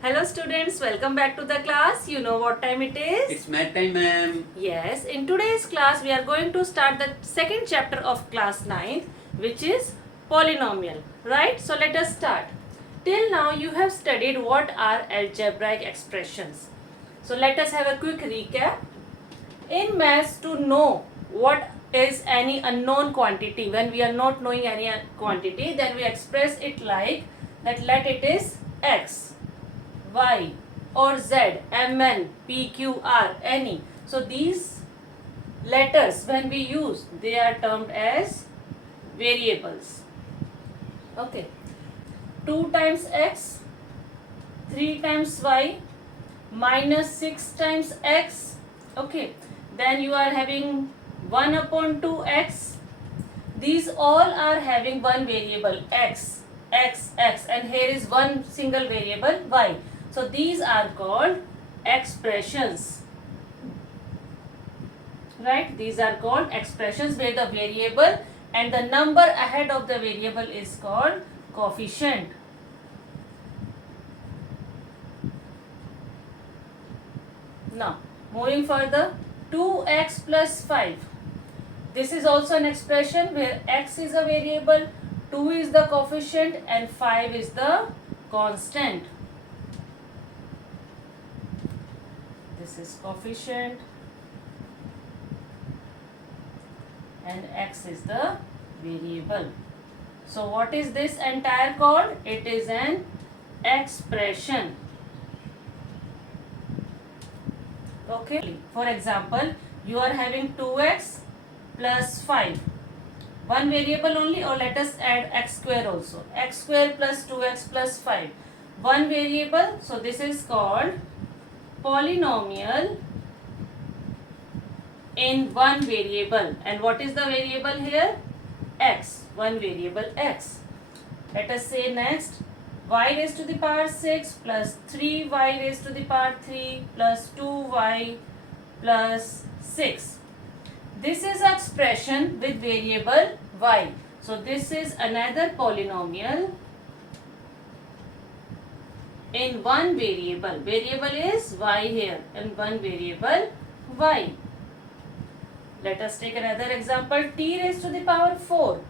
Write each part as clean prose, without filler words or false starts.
Hello students, welcome back to the class. You know what time it is? It's math time, ma'am. Yes, in today's class we are going to start the second chapter of class 9th, which is polynomial. Right? So let us start. Till now you have studied what are algebraic expressions. So let us have a quick recap. In maths, to know what is any unknown quantity, when we are not knowing any quantity, then we express it like that, let it is x, y or z, mn, p, q, r, any. So these letters, when we use, they are termed as variables. Okay. 2 times x, 3 times y, minus 6 times x. Okay. Then you are having 1 upon 2x. These all are having one variable x, x, x, and here is one single variable y. So these are called expressions. Right? These are called expressions where the variable and the number ahead of the variable is called coefficient. Now, moving further, 2x plus 5. This is also an expression where x is a variable, 2 is the coefficient and 5 is the constant. This is coefficient and x is the variable. So what is this entire called? It is an expression. Okay. For example, you are having 2x plus 5. One variable only, or let us add x square also. X square plus 2x plus 5. One variable, so this is called polynomial in one variable. And what is the variable here? X. One variable x. Let us say next, y raised to the power 6 plus 3y raised to the power 3 plus 2y plus 6. This is expression with variable y. So this is another polynomial in one variable. Variable is y here, and one variable y. Let us take another example. T raised to the power 4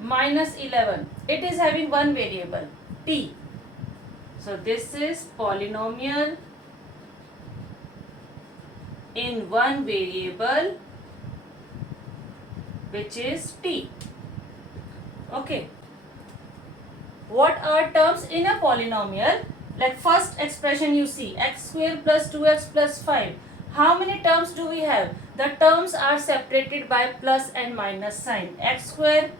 minus 11. It is having one variable t. So this is polynomial in one variable, which is t. Okay. What are terms in a polynomial? Like first expression you see, x square plus 2x plus 5. How many terms do we have? The terms are separated by plus and minus sign. X square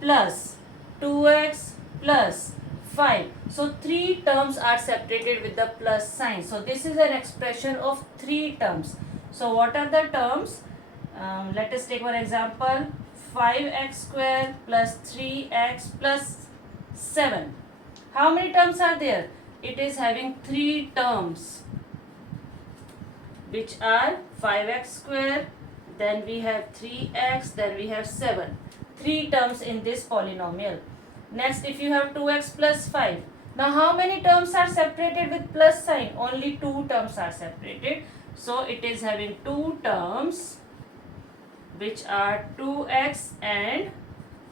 plus 2x plus 5. So 3 terms are separated with the plus sign. So this is an expression of 3 terms. So what are the terms? Let us take one example. 5x square plus 3x plus 7. How many terms are there? It is having 3 terms, which are 5x square, then we have 3x, then we have 7. 3 terms in this polynomial. Next, if you have 2x plus 5. Now, how many terms are separated with plus sign? Only 2 terms are separated. So, it is having 2 terms, which are 2x and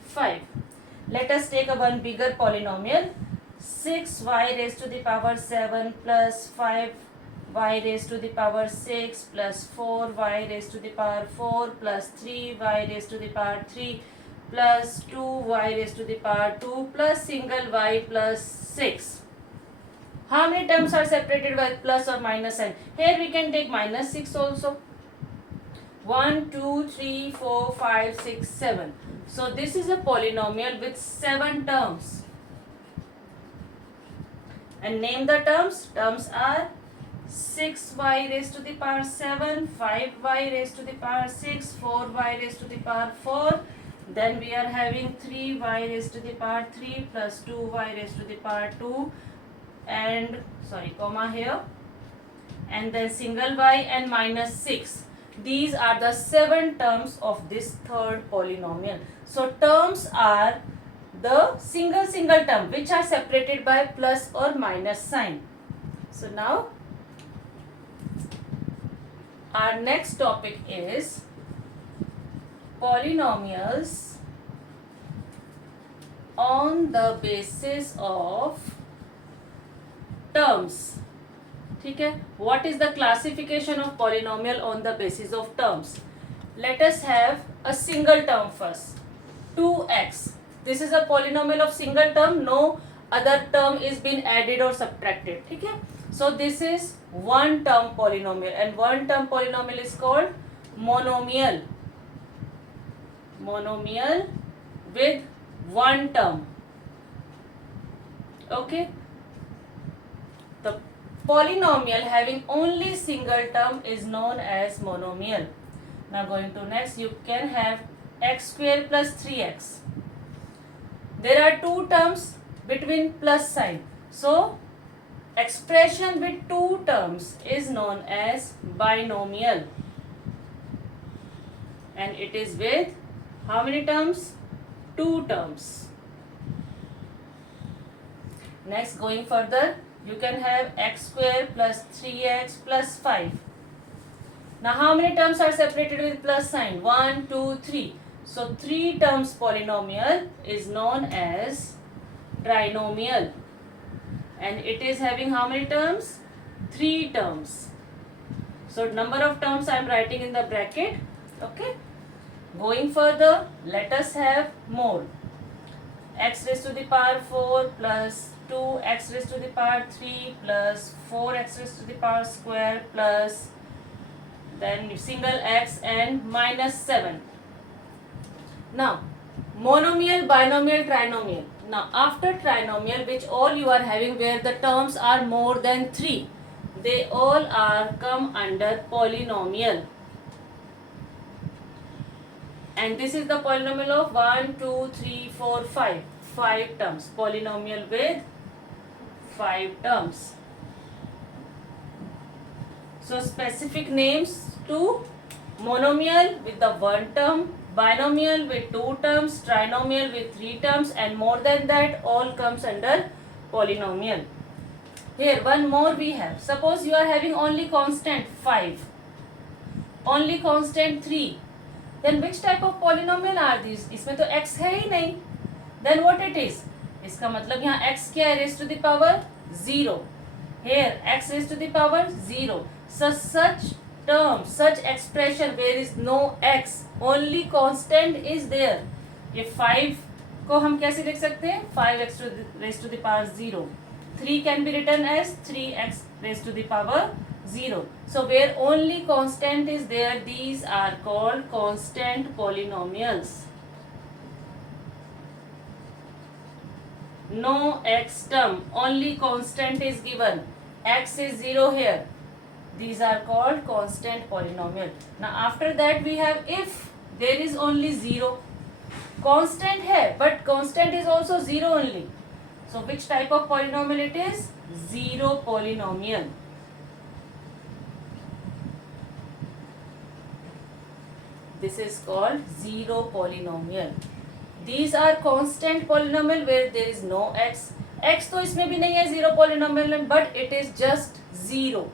5. Let us take a one bigger polynomial. 6y raised to the power 7 plus 5y raised to the power 6 plus 4y raised to the power 4 plus 3y raised to the power 3 plus 2y raised to the power 2 plus single y plus 6. How many terms are separated by plus or minus sign? Here we can take minus 6 also. 1, 2, 3, 4, 5, 6, 7. So this is a polynomial with 7 terms. And name the terms. Terms are 6y raised to the power 7, 5y raised to the power 6, 4y raised to the power 4. Then we are having 3y raised to the power 3 plus 2y raised to the power 2 and comma here, and then single y and minus 6. These are the 7 terms of this third polynomial. So terms are the single term which are separated by plus or minus sign. So now our next topic is polynomials on the basis of terms. ठीक है, what is the classification of polynomial on the basis of terms? Let us have a single term first. 2x, this is a polynomial of single term, no other term is been added or subtracted. ठीक है, so this is one term polynomial, and one term polynomial is called monomial. Monomial with one term. Okay, the polynomial having only single term is known as monomial. Now going to next, you can have x square plus 3x. There are two terms between plus sign, so expression with two terms is known as binomial, and it is with how many terms? Two terms. Next, going further, you can have x square plus 3x plus 5. Now how many terms are separated with plus sign? 1, 2, 3. So 3 terms polynomial is known as trinomial, and it is having how many terms? 3 terms. So number of terms I am writing in the bracket. Okay. Going further, let us have more. X raised to the power 4 plus 2x raised to the power 3 plus 4x raised to the power square plus then single x and minus 7. Now monomial, binomial, trinomial. Now after trinomial, which all you are having where the terms are more than 3, they all are come under polynomial. And this is the polynomial of 1, 2, 3, 4, 5. 5 terms. Polynomial with 5 terms. So specific names to monomial with the one term, binomial with 2 terms, trinomial with 3 terms, and more than that all comes under polynomial. Here one more we have. Suppose you are having only constant 5, only constant 3. Then which type of polynomial are these? इसमें तो x है ही नहीं. Then what it is? इसका मतलब यहाँ x क्या है? Raised to the power 0. Here x raised to the power 0. So such term, such expression where is no x, only constant is there. ये 5 को हम कैसे लिख सकते हैं? 5x raised to the power 0. 3 can be written as 3x raised to the power 0. So where only constant is there, these are called constant polynomials. No x term, only constant is given. X is 0 here. These are called constant polynomial. Now after that we have if there is only 0. Constant है, but constant is also 0 only. So which type of polynomial it is? Zero polynomial. This is called zero polynomial. These are constant polynomial where there is no x. X तो इसमें भी नहीं है zero polynomial, but it is just 0.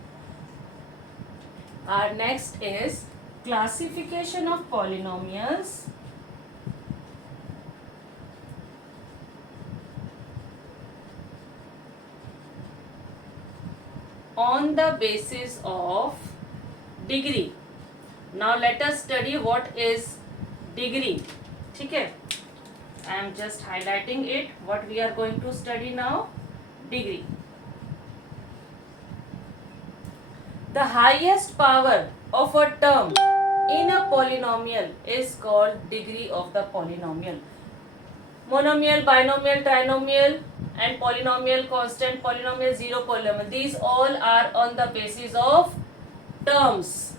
Our next is classification of polynomials on the basis of degree. Now let us study what is degree. ठीक है, I am just highlighting it. What we are going to study now? Degree. The highest power of a term in a polynomial is called degree of the polynomial. Monomial, binomial, trinomial, and polynomial, constant polynomial, zero polynomial. These all are on the basis of terms.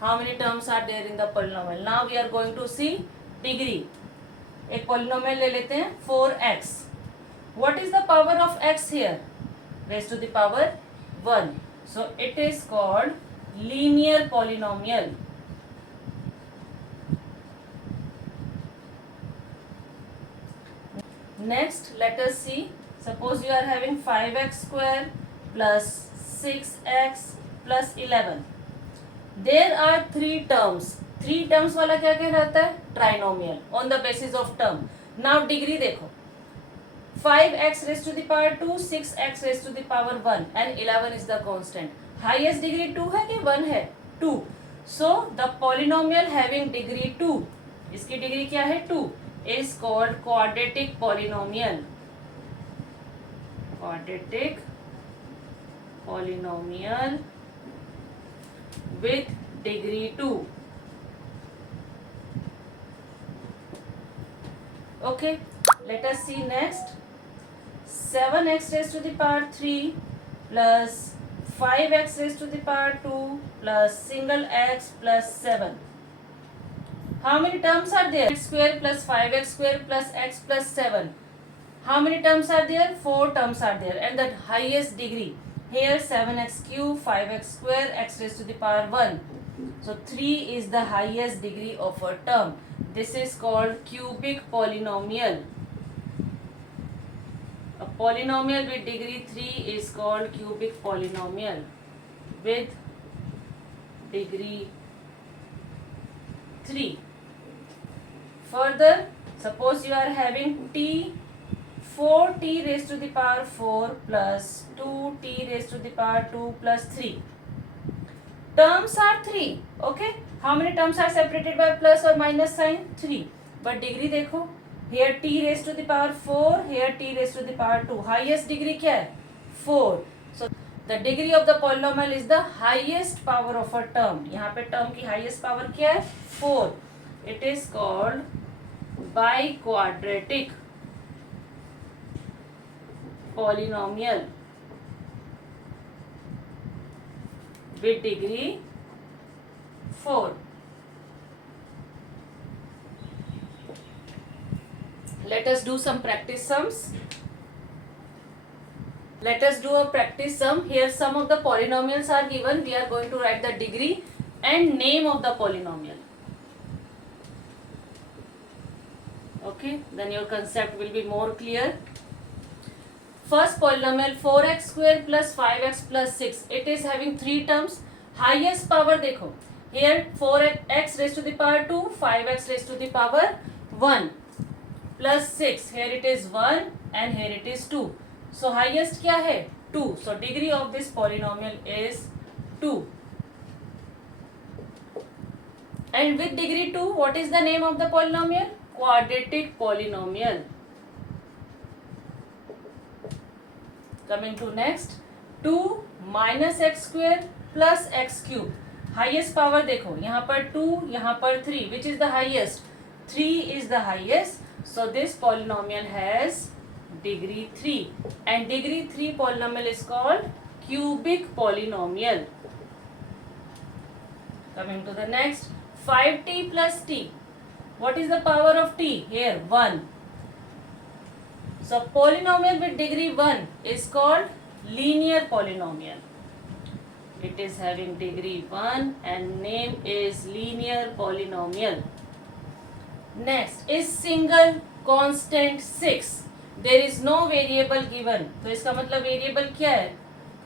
How many terms are there in the polynomial? Now we are going to see degree. एक polynomial ले लेते हैं 4x. What is the power of x here? Raised to the power 1. So it is called linear polynomial. Next, let us see. Suppose you are having 5x square plus 6x plus 11. There are three terms. Three terms वाला क्या कहलाता है? Trinomial on the basis of term. Now degree देखो, 5x raised to the power 2, 6x raised to the power 1 and 11 is the constant. Highest degree 2 है कि 1 है? 2. So the polynomial having degree 2, इसकी degree क्या है? 2 is called quadratic polynomial. Quadratic polynomial with degree 2. Okay, let us see next. 7x raised to the power 3 plus 5x raised to the power 2 plus single x plus 7. How many terms are there? X square plus 5x square plus x plus 7. How many terms are there? 4 terms are there. And the highest degree. Here 7x cube, 5x square, x raised to the power 1. So 3 is the highest degree of a term. This is called cubic polynomial. A polynomial with degree 3 is called cubic polynomial with degree 3. Further, suppose you are having t 4t raised to the power 4 plus 2t raised to the power 2 plus 3. Terms are 3. Okay. How many terms are separated by plus or minus sign? 3. But degree देखो, here t raised to the power 4, here t raised to the power 2. Highest degree क्या है? 4. So the degree of the polynomial is the highest power of a term. यहाँ पे term की highest power क्या है? 4. It is called biquadratic polynomial with degree 4. Let us do some practice sums. Let us do a practice sum. Here some of the polynomials are given. We are going to write the degree and name of the polynomial. Okay, then your concept will be more clear. First polynomial 4x square plus 5x plus 6. It is having three terms. Highest power देखो. Here 4x raised to the power 2, 5x raised to the power 1 plus 6. Here it is 1 and here it is 2. So highest क्या है? 2. So degree of this polynomial is 2. And with degree 2, what is the name of the polynomial? Quadratic polynomial. Coming to next, 2 minus x square plus x cube. Highest power देखो, यहाँ पर 2, यहाँ पर 3. Which is the highest? 3 is the highest. So this polynomial has degree 3. And degree 3 polynomial is called cubic polynomial. Coming to the next, 5t plus t. What is the power of t? Here 1. So polynomial with degree 1 is called linear polynomial. It is having degree 1 and name is linear polynomial. Next is single constant 6. There is no variable given. तो इसका मतलब variable क्या है?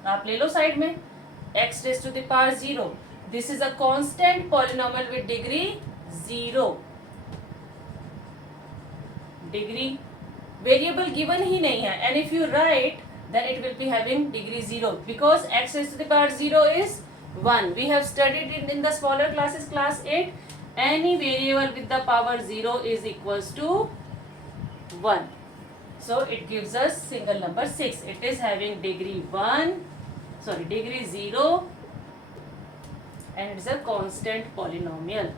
आप ले लो side में. X raised to the power 0. This is a constant polynomial with degree 0. Degree variable given ही नहीं है, and if you write then it will be having degree 0 because x raised to the power 0 is 1. We have studied it in the smaller classes, class 8. Any variable with the power 0 is equals to 1. So it gives us single number 6. It is having degree 0 and it is a constant polynomial.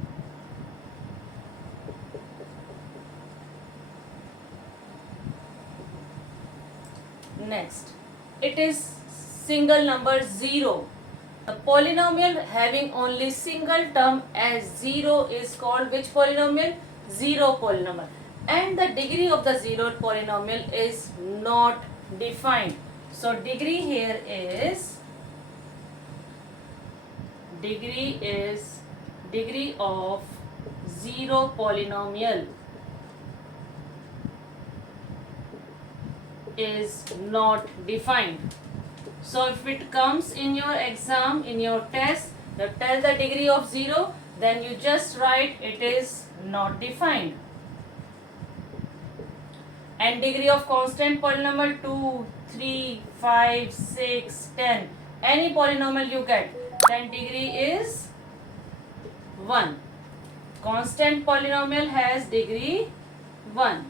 Next, it is single number 0. A polynomial having only single term as 0 is called which polynomial? 0 polynomial. And the degree of the 0 polynomial is not defined. So degree here is degree of 0 polynomial is not defined. So if it comes in your exam, in your test, you tell the degree of 0, then you just write it is not defined. And degree of constant polynomial 2, 3, 5, 6, 10, any polynomial you get, then degree is 1. Constant polynomial has degree 1.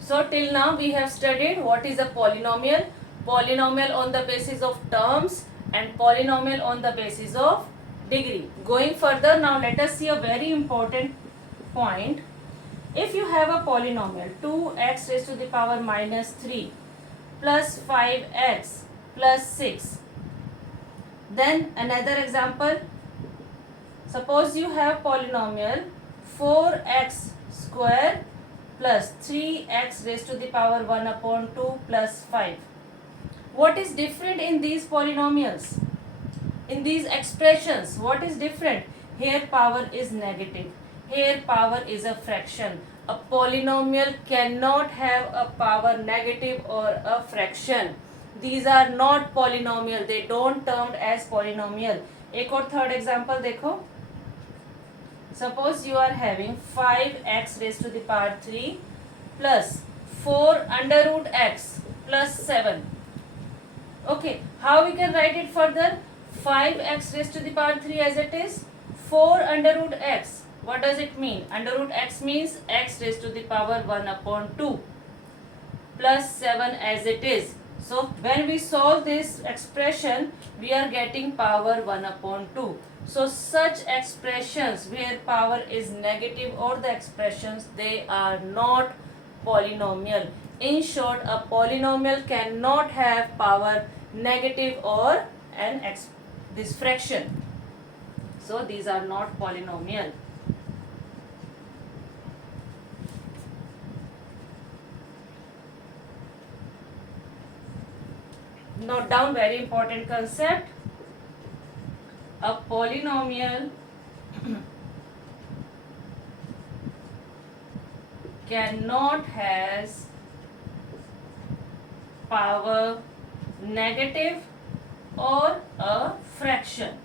So till now we have studied what is a polynomial, polynomial on the basis of terms and polynomial on the basis of degree. Going further, now let us see a very important point. If you have a polynomial 2x raised to the power minus 3 plus 5x plus 6, then another example, suppose you have polynomial 4x square plus 3x raised to the power 1 upon 2 plus 5. What is different in these polynomials? In these expressions, what is different? Here power is negative. Here power is a fraction. A polynomial cannot have a power negative or a fraction. These are not polynomial. They don't termed as polynomial. एक और third example देखो. Suppose you are having 5x raised to the power 3 plus 4 under root x plus 7. Okay, how we can write it further? 5x raised to the power 3 as it is, 4 under root x. What does it mean? Under root x means x raised to the power 1 upon 2 plus 7 as it is. So when we solve this expression, we are getting power 1 upon 2. So such expressions where power is negative or the expressions, they are not polynomial. In short, a polynomial cannot have power negative or this fraction. So these are not polynomial. Note down very important concept. A polynomial cannot has power negative or a fraction.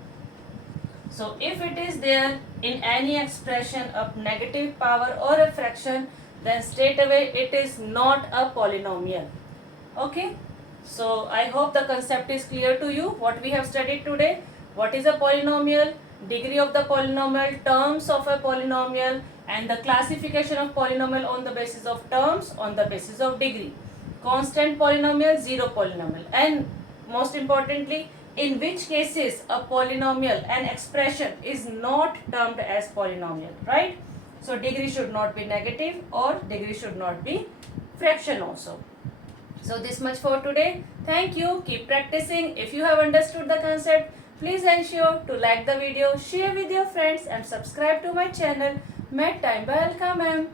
So if it is there in any expression of negative power or a fraction, then straight away it is not a polynomial. Okay, so I hope the concept is clear to you. What we have studied today: what is a polynomial, degree of the polynomial, terms of a polynomial, and the classification of polynomial on the basis of terms, on the basis of degree, constant polynomial, zero polynomial, and most importantly, in which cases a polynomial, an expression, is not termed as polynomial, right? So degree should not be negative or degree should not be fraction also. So this much for today. Thank you. Keep practicing. If you have understood the concept, please ensure to like the video, share with your friends and subscribe to my channel. Med Time by Alka Ma'am.